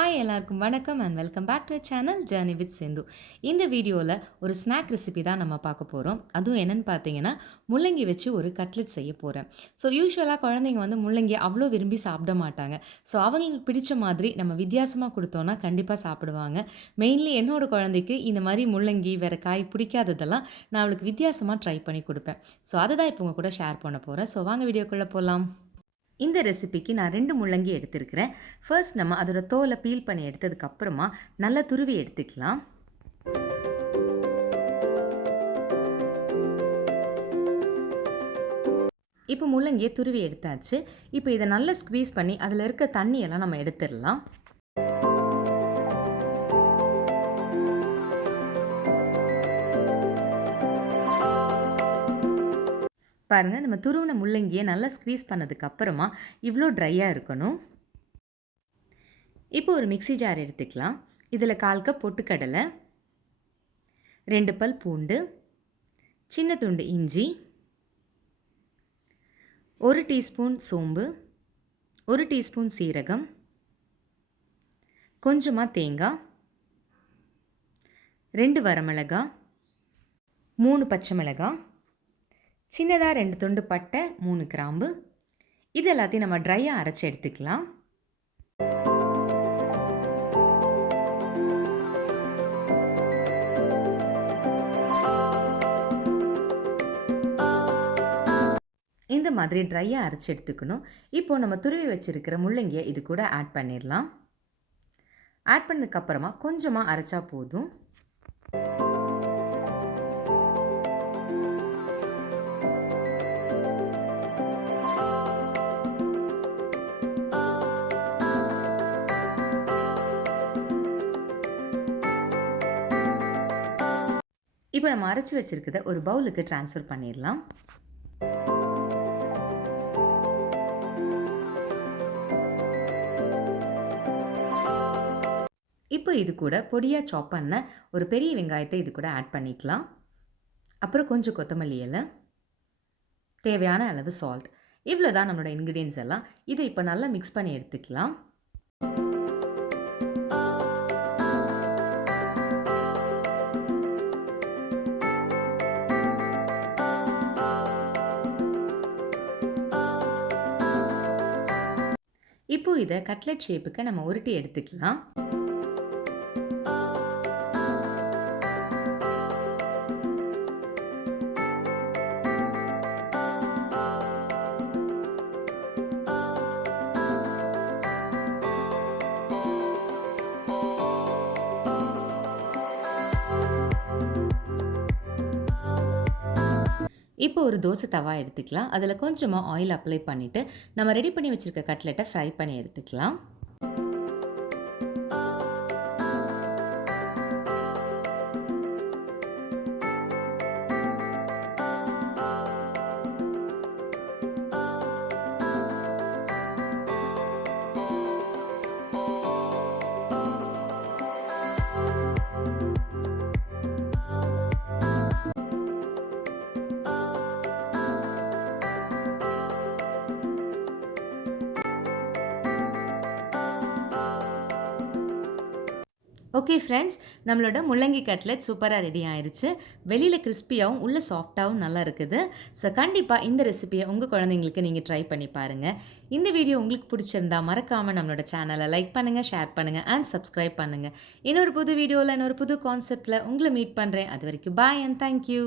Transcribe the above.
Hi எல்லாருக்கும் வணக்கம் and welcome back to channel journey with Sindhu. இந்த வீடியோவில் ஒரு ஸ்நாக் ரெசிபி தான் நம்ம பார்க்க போகிறோம். அதுவும் என்னென்னு பார்த்தீங்கன்னா முள்ளங்கி வச்சு ஒரு கட்லெட் செய்ய போகிறேன். ஸோ யூஸ்வலாக குழந்தைங்க முள்ளங்கி அவ்வளோ விரும்பி சாப்பிட மாட்டாங்க. ஸோ அவங்களுக்கு பிடிச்ச மாதிரி நம்ம வித்தியாசமாக கொடுத்தோன்னா கண்டிப்பாக சாப்பிடுவாங்க. மெயின்லி என்னோடய குழந்தைக்கு இந்த மாதிரி முள்ளங்கி வேறு காய் பிடிக்காததெல்லாம் நான் அவளுக்கு வித்தியாசமாக ட்ரை பண்ணி கொடுப்பேன். ஸோ அதை தான் இப்போ உங்கள் கூட ஷேர் பண்ண போகிறேன். ஸோ வாங்க வீடியோக்குள்ளே போகலாம். இந்த ரெசிபிக்கு நான் 2 முள்ளங்கி எடுத்துருக்கிறேன். ஃபர்ஸ்ட் நம்ம அதோட தோலை பீல் பண்ணி எடுத்ததுக்கப்புறமா நல்லா துருவி எடுத்துக்கலாம். இப்போ முள்ளங்கியை துருவி எடுத்தாச்சு. இப்போ இதை நல்லா ஸ்க்வீஸ் பண்ணி அதில் இருக்க தண்ணியெல்லாம் நம்ம எடுத்துடலாம். பாருங்கள், நம்ம துருவின முள்ளங்கியை நல்லா ஸ்க்வீஸ் பண்ணதுக்கப்புறமா இவ்வளோ ட்ரையாக இருக்கணும். இப்போ ஒரு மிக்ஸி ஜார் எடுத்துக்கலாம். இதில் 1/4 கப் பொட்டுக்கடலை, 2 பல் பூண்டு, சின்ன துண்டு இஞ்சி, 1 டீஸ்பூன் சோம்பு, 1 டீஸ்பூன் சீரகம், கொஞ்சமாக தேங்காய், 2 வரமிளகாய், 3 பச்சை மிளகாய், சின்னதாக 2 துண்டு பட்டை, 3 கிராம்பு. இது எல்லாத்தையும் நம்ம ட்ரையாக அரைச்சி எடுத்துக்கலாம். இந்த மாதிரி ட்ரையாக அரைச்சி எடுத்துக்கணும். இப்போது நம்ம துருவி வச்சுருக்கிற முள்ளங்கியை இது கூட ஆட் பண்ணிடலாம். ஆட் பண்ணதுக்கப்புறமா கொஞ்சமாக அரைச்சா போதும். இப்போ நம்ம அரைச்சி வச்சுருக்கிறத ஒரு பவுலுக்கு ட்ரான்ஸ்ஃபர் பண்ணிடலாம். இப்போ இது கூட பொடியாக சாப் பண்ண ஒரு பெரிய வெங்காயத்தை இது கூட ஆட் பண்ணிக்கலாம். அப்புறம் கொஞ்சம் கொத்தமல்லி இலை, தேவையான அளவு சால்ட். இவ்வளோ தான் நம்மளோட இன்க்ரீடியன்ஸ் எல்லாம். இதை இப்போ நல்லா மிக்ஸ் பண்ணி எடுத்துக்கலாம். இப்போ இதை கட்லெட் ஷேப்புக்கு நம்ம உருட்டி எடுத்துக்கலாம். இப்போ ஒரு தோசை தவா எடுத்துக்கலாம். அதில் கொஞ்சமாக ஆயில் அப்ளை பண்ணிவிட்டு நம்ம ரெடி பண்ணி வச்சுருக்க கட்லெட்டை ஃப்ரை பண்ணி எடுத்துக்கலாம். ஓகே ஃப்ரெண்ட்ஸ், நம்மளோட முள்ளங்கி கட்லெட் சூப்பராக ரெடி ஆயிடுச்சு. வெளியில் கிறிஸ்பியாகவும் உள்ள சாஃப்டாகவும் நல்லா இருக்குது. ஸோ கண்டிப்பாக இந்த ரெசிபியை உங்கள் குழந்தைங்களுக்கு நீங்கள் ட்ரை பண்ணி பாருங்கள். இந்த வீடியோ உங்களுக்கு பிடிச்சிருந்தா மறக்காமல் நம்மளோட சேனலை லைக் பண்ணுங்கள், ஷேர் பண்ணுங்கள் அண்ட் சப்ஸ்கிரைப் பண்ணுங்கள். இன்னொரு புது வீடியோவில் இன்னொரு புது கான்செப்டில் உங்களை மீட் பண்ணுறேன். அது வரைக்கும் பாய் அண்ட் தேங்க்யூ.